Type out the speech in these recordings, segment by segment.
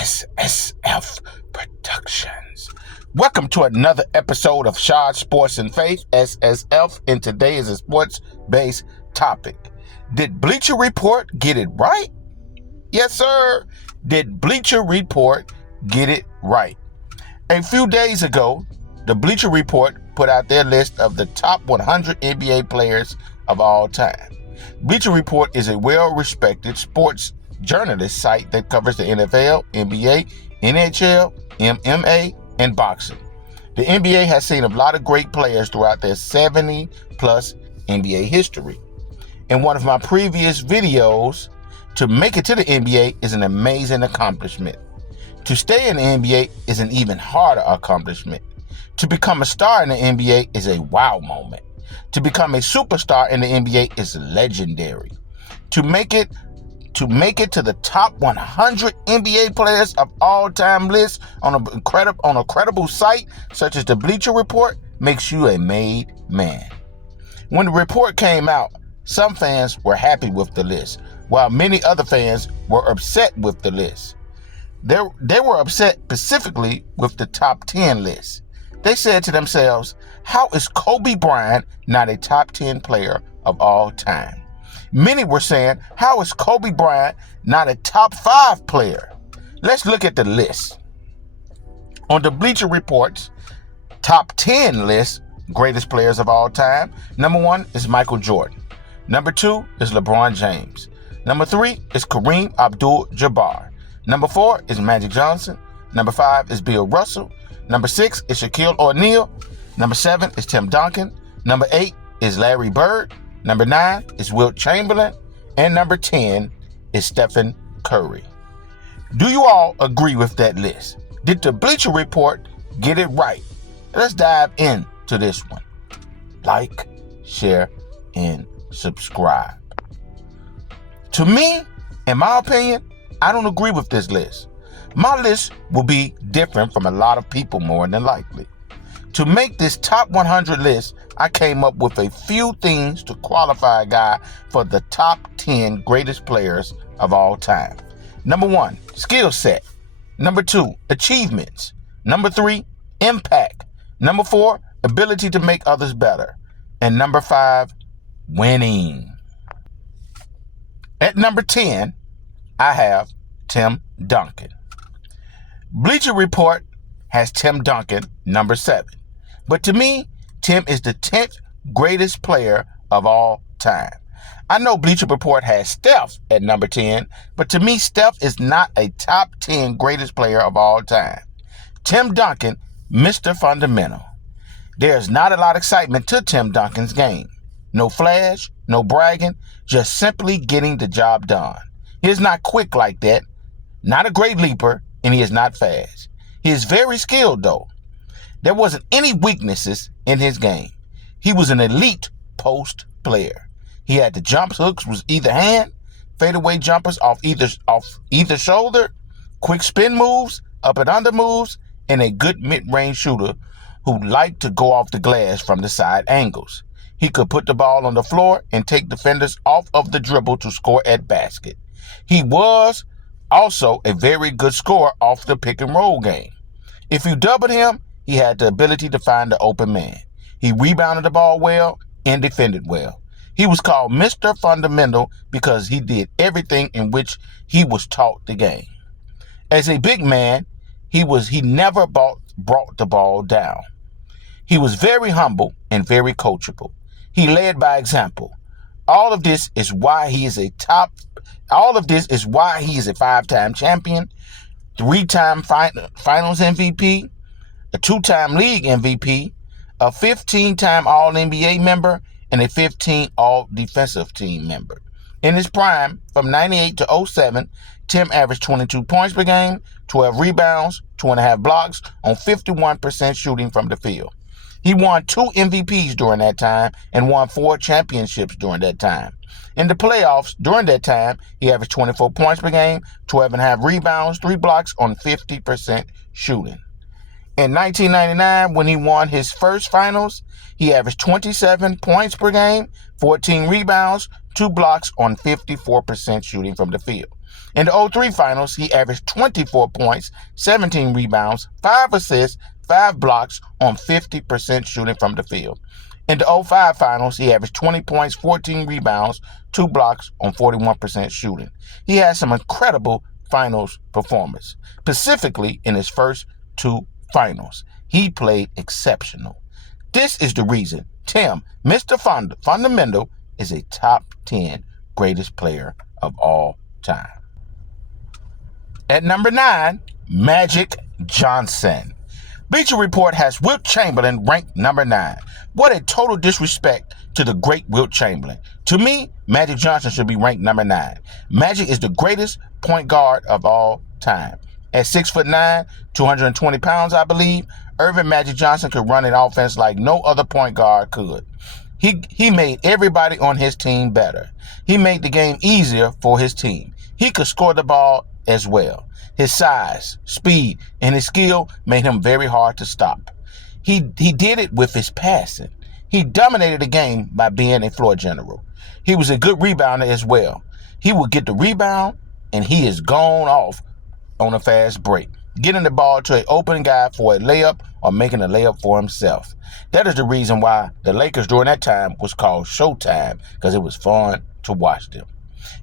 SSF Productions. Welcome to another episode of Shad Sports and Faith, SSF, and today is a sports-based topic. Did Bleacher Report get it right? Yes, sir. Did Bleacher Report get it right? A few days ago, the Bleacher Report put out their list of the top 100 NBA players of all time. Bleacher Report is a well-respected sports journalist site that covers the NFL, NBA, NHL, MMA, and boxing. The NBA has seen a lot of great players throughout their 70-plus NBA history. In one of my previous videos, to make it to the NBA is an amazing accomplishment. To stay in the NBA is an even harder accomplishment. To become a star in the NBA is a wow moment. To become a superstar in the NBA is legendary. To make it to the top 100 NBA players of all time list on a credible site such as the Bleacher Report makes you a made man. When the report came out, some fans were happy with the list, while many other fans were upset with the list. They were upset specifically with the top 10 list. They said to themselves, how is Kobe Bryant not a top 10 player of all time? Many were saying, how is Kobe Bryant not a top 5 player? Let's look at the list. On the Bleacher Report's top 10 list, greatest players of all time, number 1 is Michael Jordan. Number 2 is LeBron James. Number 3 is Kareem Abdul-Jabbar. Number 4 is Magic Johnson. Number 5 is Bill Russell. Number 6 is Shaquille O'Neal. Number 7 is Tim Duncan. Number 8 is Larry Bird. Number 9 is Wilt Chamberlain. And number 10 is Stephen Curry. Do you all agree with that list? Did the Bleacher Report get it right? Let's dive into this one. Like, share, and subscribe. To me, in my opinion, I don't agree with this list. My list will be different from a lot of people more than likely. To make this top 100 list, I came up with a few things to qualify a guy for the top 10 greatest players of all time. Number 1, skill set. Number 2, achievements. Number 3, impact. Number 4, ability to make others better. And number 5, winning. At number 10, I have Tim Duncan. Bleacher Report has Tim Duncan number 7. But to me, Tim is the 10th greatest player of all time. I know Bleacher Report has Steph at number 10, but to me, Steph is not a top 10 greatest player of all time. Tim Duncan, Mr. Fundamental. There's not a lot of excitement to Tim Duncan's game. No flash, no bragging, just simply getting the job done. He is not quick like that, not a great leaper, and he is not fast. He is very skilled, though. There wasn't any weaknesses in his game. He was an elite post player. He had the jump hooks with either hand, fadeaway jumpers off either shoulder, quick spin moves, up and under moves, and a good mid-range shooter who liked to go off the glass from the side angles. He could put the ball on the floor and take defenders off of the dribble to score at basket. He was also a very good scorer off the pick and roll game. If you doubled him, he had the ability to find the open man. He rebounded the ball well and defended well. He was called Mr. Fundamental because he did everything in which he was taught the game. As a big man, he never brought the ball down. He was very humble and very coachable. He led by example. All of this is why he is a 5-time champion, 3-time finals MVP, a 2-time league MVP, a 15-time All-NBA member, and a 15 All-Defensive Team member. In his prime, from 98 to 07, Tim averaged 22 points per game, 12 rebounds, 2.5 blocks on 51% shooting from the field. He won 2 MVPs during that time and won 4 championships during that time. In the playoffs, during that time, he averaged 24 points per game, 12.5 rebounds, 3 blocks on 50% shooting. In 1999, when he won his first finals, he averaged 27 points per game, 14 rebounds, 2 blocks on 54% shooting from the field. In the 03 finals, he averaged 24 points, 17 rebounds, 5 assists, 5 blocks on 50% shooting from the field. In the 05 finals, he averaged 20 points, 14 rebounds, 2 blocks on 41% shooting. He had some incredible finals performance, specifically in his first 2 finals. He played exceptional. This is the reason Tim, Mr. Fundamental, is a top 10 greatest player of all time. At number 9, Magic Johnson. Bleacher Report has Wilt Chamberlain ranked number 9. What a total disrespect to the great Wilt Chamberlain. To me, Magic Johnson should be ranked number 9. Magic is the greatest point guard of all time. At 6'9", 220 pounds, I believe, Irvin Magic Johnson could run an offense like no other point guard could. He made everybody on his team better. He made the game easier for his team. He could score the ball as well. His size, speed, and his skill made him very hard to stop. He did it with his passing. He dominated the game by being a floor general. He was a good rebounder as well. He would get the rebound, and he is gone off on a fast break, getting the ball to an open guy for a layup or making a layup for himself. That is the reason why the Lakers during that time was called Showtime, because it was fun to watch them.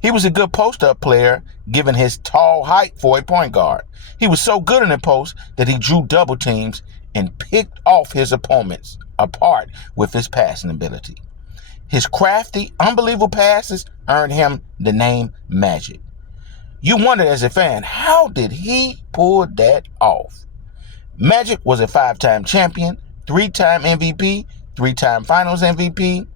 He was a good post-up player, given his tall height for a point guard. He was so good in the post that he drew double teams and picked off his opponents apart with his passing ability. His crafty, unbelievable passes earned him the name Magic. You wondered as a fan, how did he pull that off? Magic was a 5-time champion, 3-time MVP, 3-time Finals MVP,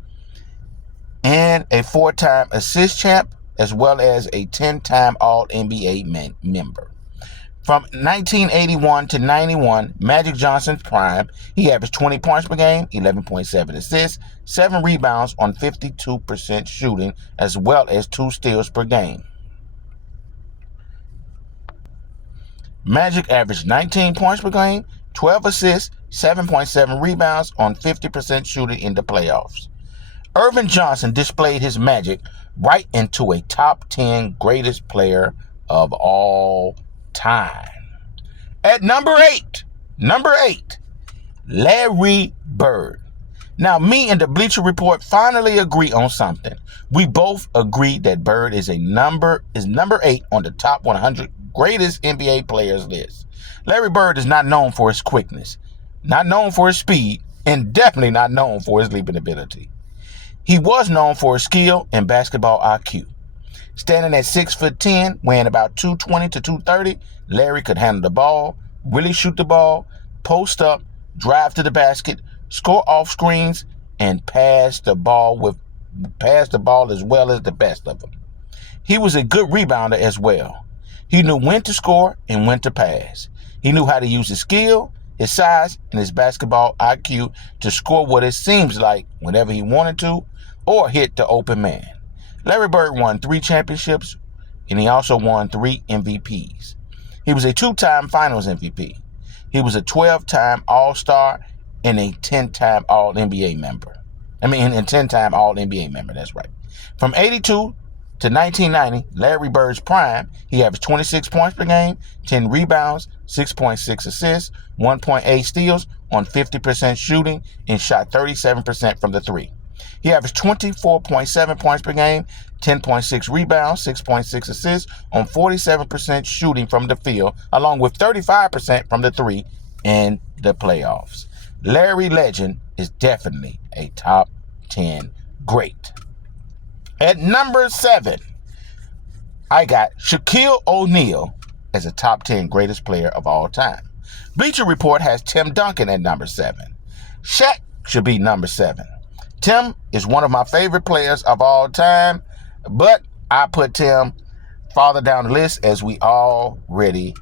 and a 4-time assist champ, as well as a 10-time All-NBA member. From 1981 to 91, Magic Johnson's prime, he averaged 20 points per game, 11.7 assists, 7 rebounds on 52% shooting, as well as 2 steals per game. Magic averaged 19 points per game, 12 assists, 7.7 rebounds on 50% shooting in the playoffs. Irvin Johnson displayed his magic right into a top 10 greatest player of all time. At number 8, Larry Bird. Now, me and the Bleacher Report finally agree on something. We both agree that Bird is number 8 on the top 100 greatest NBA players list. Larry Bird is not known for his quickness, not known for his speed, and definitely not known for his leaping ability. He was known for his skill and basketball IQ. Standing at 6'10", weighing about 220 to 230, Larry could handle the ball, really shoot the ball, post up, drive to the basket, score off screens, and pass the ball as well as the best of them. He was a good rebounder as well. He knew when to score and when to pass. He knew how to use his skill, his size, and his basketball IQ to score what it seems like whenever he wanted to, or hit the open man. Larry Bird won 3 championships, and he also won 3 MVPs. He was a 2-time Finals MVP. He was a 12-time All-Star and a 10-time All-NBA member. a 10-time All-NBA member, that's right. From 82 to 1990, Larry Bird's prime, he averaged 26 points per game, 10 rebounds, 6.6 assists, 1.8 steals on 50% shooting, and shot 37% from the 3. He averaged 24.7 points per game, 10.6 rebounds, 6.6 assists on 47% shooting from the field, along with 35% from the 3 in the playoffs. Larry Legend is definitely a top 10 great. At number 7, I got Shaquille O'Neal as a top 10 greatest player of all time. Bleacher Report has Tim Duncan at number 7. Shaq should be number 7. Tim is one of my favorite players of all time, but I put Tim farther down the list as we already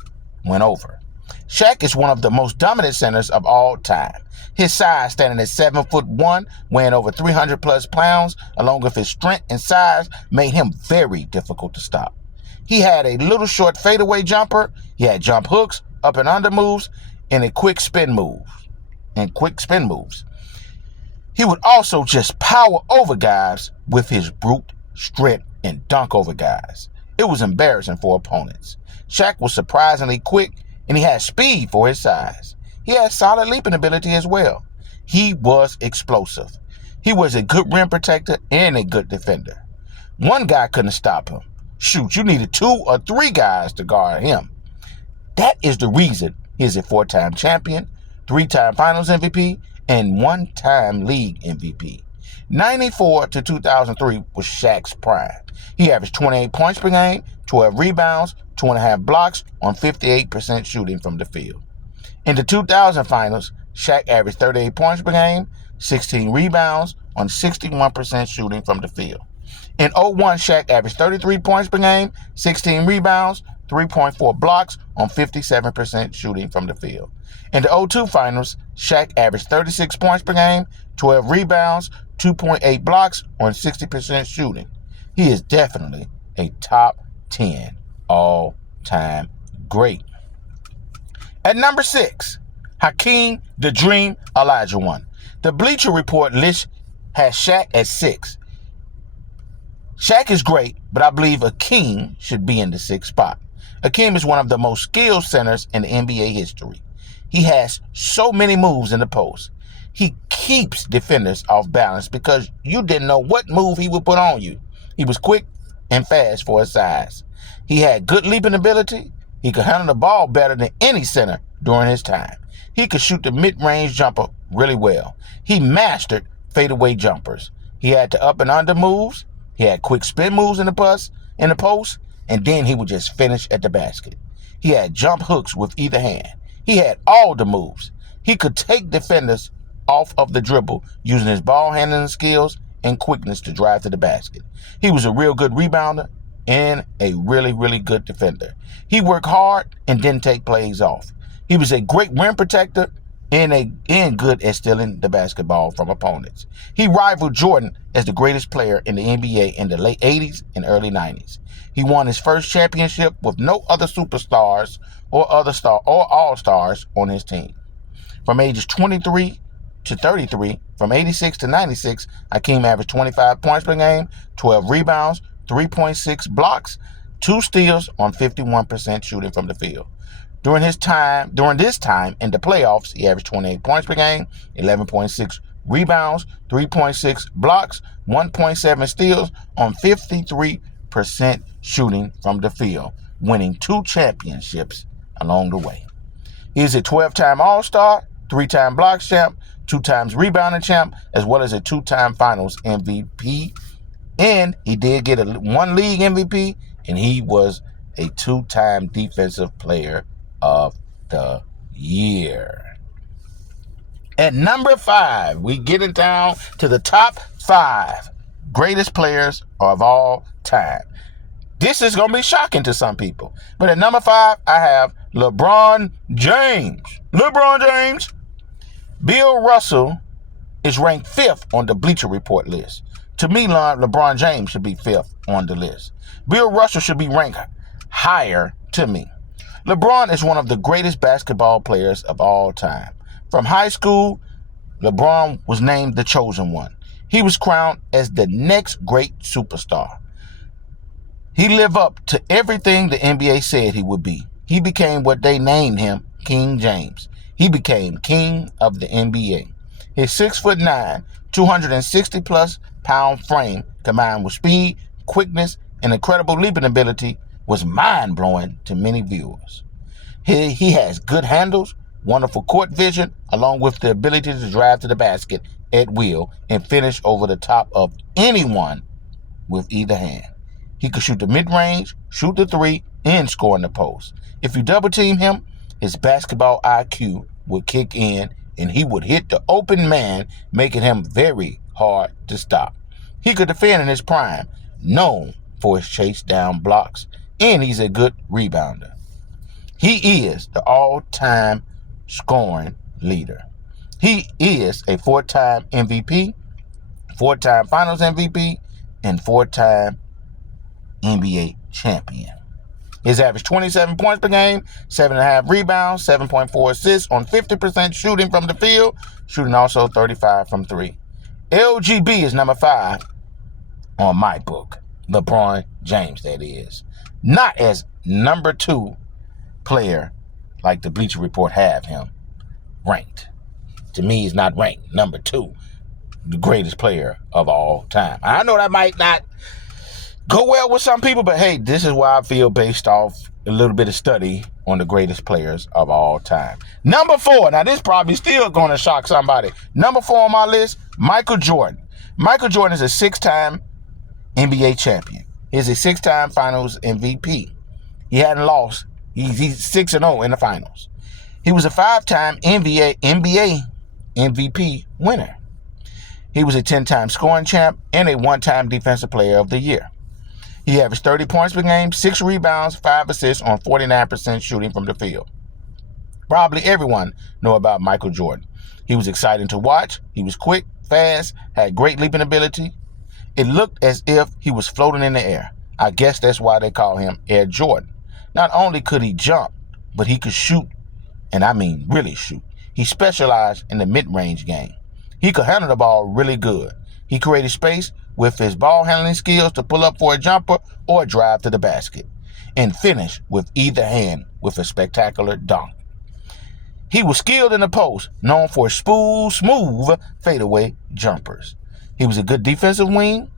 went over. Shaq is one of the most dominant centers of all time. His size, standing at 7'1", weighing over 300 plus pounds, along with his strength and size, made him very difficult to stop. He had a little short fadeaway jumper. He had jump hooks, up and under moves, and quick spin moves. He would also just power over guys with his brute strength and dunk over guys. It was embarrassing for opponents. Shaq was surprisingly quick, and he had speed for his size. He had solid leaping ability as well. He was explosive. He was a good rim protector and a good defender. One guy couldn't stop him. Shoot, you needed 2 or 3 guys to guard him. That is the reason he is a 4-time champion, 3-time Finals MVP, and 1-time league MVP. 94 to 2003 was Shaq's prime. He averaged 28 points per game, 12 rebounds, 2.5 blocks on 58% shooting from the field. In the 2000 Finals, Shaq averaged 38 points per game, 16 rebounds on 61% shooting from the field. In 01, Shaq averaged 33 points per game, 16 rebounds, 3.4 blocks on 57% shooting from the field. In the 02 Finals, Shaq averaged 36 points per game, 12 rebounds, 2.8 blocks on 60% shooting. He is definitely a top 10 all-time great. At number 6, Hakeem the Dream Olajuwon. The Bleacher Report list has Shaq at 6. Shaq is great, but I believe Hakeem should be in the 6th spot. Hakeem is one of the most skilled centers in NBA history. He has so many moves in the post. He keeps defenders off balance because you didn't know what move he would put on you. He was quick and fast for his size. He had good leaping ability. He could handle the ball better than any center during his time. He could shoot the mid-range jumper really well. He mastered fadeaway jumpers. He had the up and under moves. He had quick spin moves in the post, and then he would just finish at the basket. He had jump hooks with either hand. He had all the moves. He could take defenders off of the dribble using his ball handling skills and quickness to drive to the basket. He was a real good rebounder and a really, really good defender. He worked hard and didn't take plays off. He was a great rim protector and good at stealing the basketball from opponents. He rivaled Jordan as the greatest player in the NBA in the late 80s and early 90s. He won his first championship with no other superstars or all-stars on his team. From ages 23 to 33, from 86 to 96, Hakeem averaged 25 points per game, 12 rebounds, 3.6 blocks, 2 steals on 51% shooting from the field. During this time in the playoffs, he averaged 28 points per game, 11.6 rebounds, 3.6 blocks, 1.7 steals on 53% shooting from the field, winning 2 championships along the way. He is a 12-time All-Star, 3-time blocks champ, 2 times rebounding champ, as well as a 2-time Finals MVP. And he did get 1 league MVP, and he was a 2-time Defensive Player of the Year. At number 5, we get it down to the top 5 greatest players of all time. This is going to be shocking to some people. But at number 5, I have LeBron James. LeBron James. Bill Russell is ranked 5th on the Bleacher Report list. To me, LeBron James should be 5th on the list. Bill Russell should be ranked higher to me. LeBron is one of the greatest basketball players of all time. From high school, LeBron was named the chosen one. He was crowned as the next great superstar. He lived up to everything the NBA said he would be. He became what they named him, King James. He became king of the NBA. His 6'9", 260-plus pound frame, combined with speed, quickness, and incredible leaping ability, was mind-blowing to many viewers. He has good handles, wonderful court vision, along with the ability to drive to the basket at will and finish over the top of anyone with either hand. He could shoot the mid-range, shoot the 3, and score in the post. If you double-team him, his basketball IQ would kick in, and he would hit the open man, making him very hard to stop. He could defend in his prime, known for his chase down blocks, and he's a good rebounder. He is the all-time scoring leader. He is a 4-time MVP, 4-time Finals MVP, and 4-time NBA champion. His average 27 points per game, 7.5 rebounds, 7.4 assists on 50% shooting from the field, shooting also 35 from 3. LGB is number 5 on my book. LeBron James, that is. not as number 2 player like the Bleacher Report have him ranked. To me, he's not ranked number 2, the greatest player of all time. I know that might not go well with some people, but hey, this is why I feel based off a little bit of study on the greatest players of all time. Number 4, now this probably still going to shock somebody. Number 4 on my list, Michael Jordan. Michael Jordan is a 6-time NBA champion. He's a 6-time finals MVP. He hadn't lost. He's 6-0 in the finals. He was a 5-time NBA MVP winner. He was a 10-time scoring champ and a 1-time defensive player of the year. He averaged 30 points per game, 6 rebounds, 5 assists on 49% shooting from the field. Probably everyone know about Michael Jordan. He was exciting to watch. He was quick, fast, had great leaping ability. It looked as if he was floating in the air. I guess that's why they call him Air Jordan. Not only could he jump, but he could shoot, and I mean really shoot. He specialized in the mid-range game. He could handle the ball really good. He created space with his ball handling skills to pull up for a jumper or drive to the basket, and finish with either hand with a spectacular dunk. He was skilled in the post, known for smooth fadeaway jumpers. He was a good defensive wing.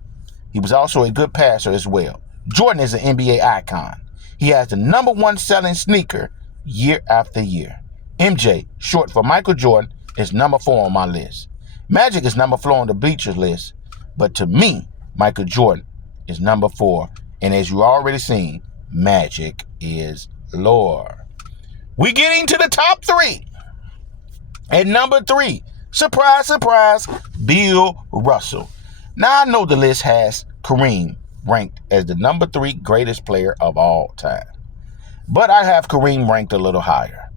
He was also a good passer as well. Jordan is an NBA icon. He has the number 1 selling sneaker year after year. MJ, short for Michael Jordan, is number 4 on my list. Magic is number 4 on the Bleacher list, but to me, Michael Jordan is number 4, and as you already seen, Magic is lower. We getting to the top 3. At number 3, surprise, surprise, Bill Russell. Now I know the list has Kareem ranked as the number 3 greatest player of all time, but I have Kareem ranked a little higher.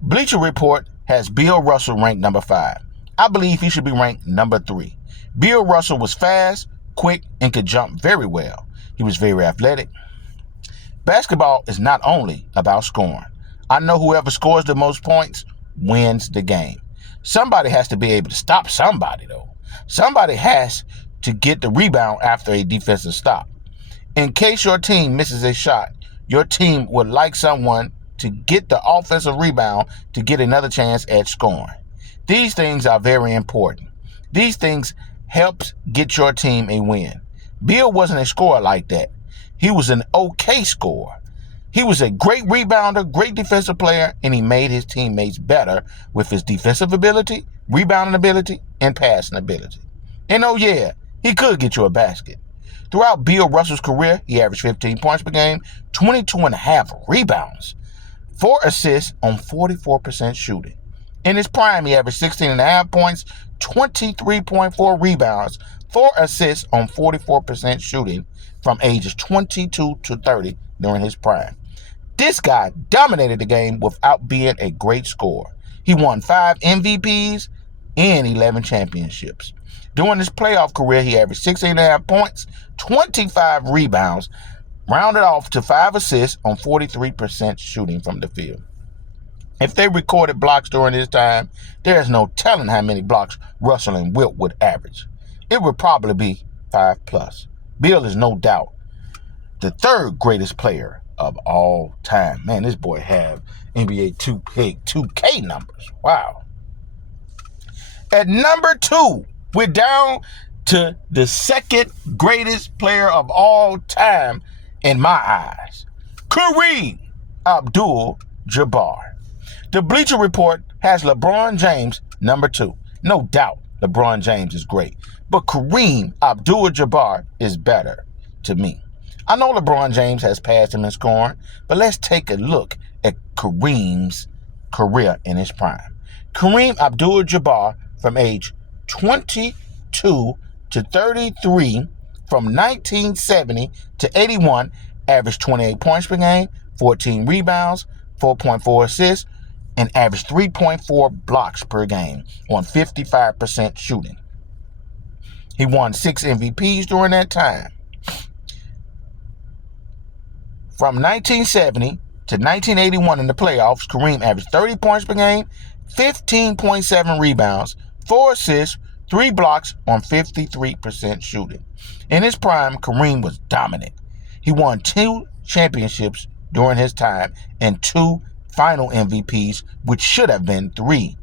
Bleacher Report has Bill Russell ranked number 5. I believe he should be ranked number 3. Bill Russell was fast, quick, and could jump very well. He was very athletic. Basketball is not only about scoring. I know whoever scores the most points wins the game. Somebody has to be able to stop somebody, though. Somebody has to get the rebound after a defensive stop. In case your team misses a shot, your team would like someone to get the offensive rebound to get another chance at scoring. These things are very important. These things helps get your team a win. Bill wasn't a scorer like that. He was an okay scorer. He was a great rebounder, great defensive player, and he made his teammates better with his defensive ability, rebounding ability, and passing ability. And oh yeah, he could get you a basket. Throughout Bill Russell's career, he averaged 15 points per game, 22.5 rebounds, 4 assists on 44% shooting. In his prime, he averaged 16.5 points, 23.4 rebounds, 4 assists on 44% shooting from ages 22 to 30 during his prime. This guy dominated the game without being a great scorer. He won 5 MVPs and 11 championships. During his playoff career, he averaged 16.5 points, 25 rebounds, rounded off to 5 assists on 43% shooting from the field. If they recorded blocks during his time, there is no telling how many blocks Russell and Wilt would average. It would probably be 5+. Bill is no doubt the 3rd greatest player of all time. Man, this boy have NBA 2K numbers. Wow. At number 2, we're down to the 2nd greatest player of all time in my eyes, Kareem Abdul-Jabbar. The Bleacher Report has LeBron James number 2. No doubt LeBron James is great, but Kareem Abdul-Jabbar is better to me. I know LeBron James has passed him in scoring, but let's take a look at Kareem's career in his prime. Kareem Abdul-Jabbar, from age 22 to 33, from 1970 to 81, averaged 28 points per game, 14 rebounds, 4.4 assists, and averaged 3.4 blocks per game on 55% shooting. He won 6 MVPs during that time. From 1970 to 1981 in the playoffs, Kareem averaged 30 points per game, 15.7 rebounds, 4 assists, 3 blocks on 53% shooting. In his prime, Kareem was dominant. He won 2 championships during his time and 2 final MVPs, which should have been 3.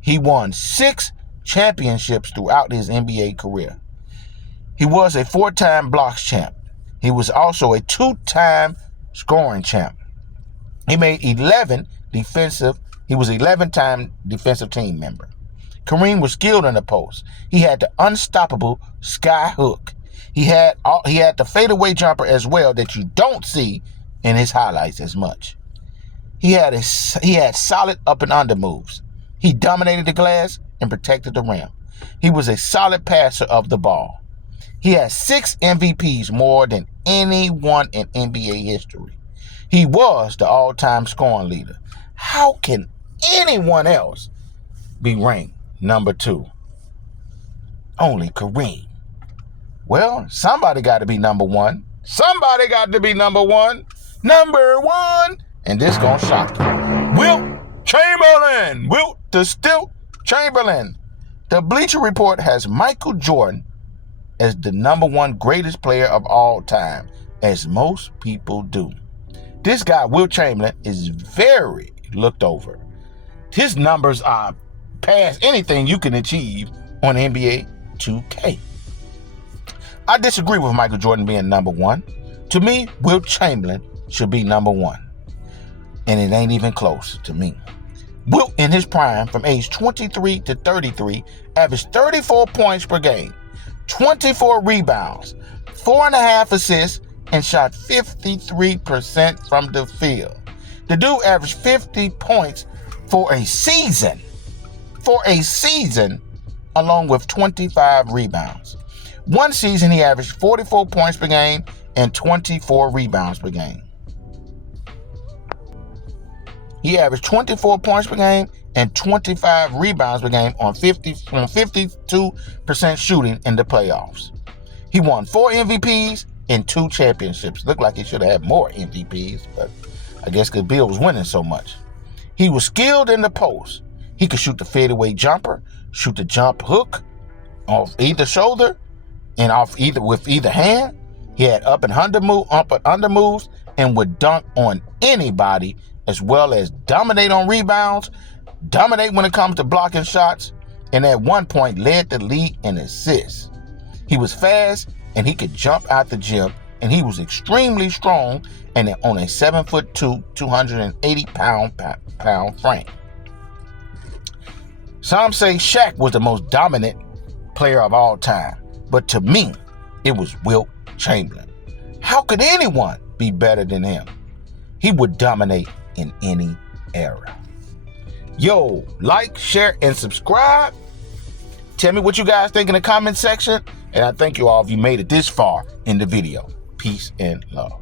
He won 6 championships throughout his NBA career. He was a 4-time blocks champ. He was also a 2-time scoring champ. He was 11-time defensive team member. Kareem was skilled in the post. He had the unstoppable sky hook. He had the fadeaway jumper as well that you don't see in his highlights as much. He had solid up and under moves. He dominated the glass and protected the rim. He was a solid passer of the ball. He has 6 MVPs, more than anyone in NBA history. He was the all-time scoring leader. How can anyone else be ranked number 2? Only Kareem. Well, somebody got to be number 1. Somebody got to be number 1. Number 1. And this gonna shock you. Wilt Chamberlain. Wilt the Stilt Chamberlain. The Bleacher Report has Michael Jordan as the number 1 greatest player of all time, as most people do. This guy, Wilt Chamberlain, is very looked over. His numbers are past anything you can achieve on NBA 2K. I disagree with Michael Jordan being number 1. To me, Wilt Chamberlain should be number 1. And it ain't even close to me. Wilt, in his prime, from age 23 to 33, averaged 34 points per game, 24 rebounds, 4.5 assists, and shot 53% from the field. The dude averaged 50 points for a season. Along with 25 rebounds. One season, he averaged 44 points per game and 24 rebounds per game. He averaged 24 points per game and 25 rebounds per game on 52% shooting in the playoffs. He won 4 MVPs and 2 championships. Looked like he should have had more MVPs, but I guess because Bill was winning so much. He was skilled in the post. He could shoot the fadeaway jumper, shoot the jump hook off either shoulder and with either hand. He had up and under moves and would dunk on anybody, as well as dominate on rebounds, dominate when it comes to blocking shots, and at one point led the league in assists. He was fast and he could jump out the gym, and he was extremely strong and on a 7'2", 280-pound frame. Some say Shaq was the most dominant player of all time, but to me, it was Wilt Chamberlain. How could anyone be better than him? He would dominate in any era. Yo, like, share, and subscribe. Tell me what you guys think in the comment section, and I thank you all if you made it this far in the video. Peace and love.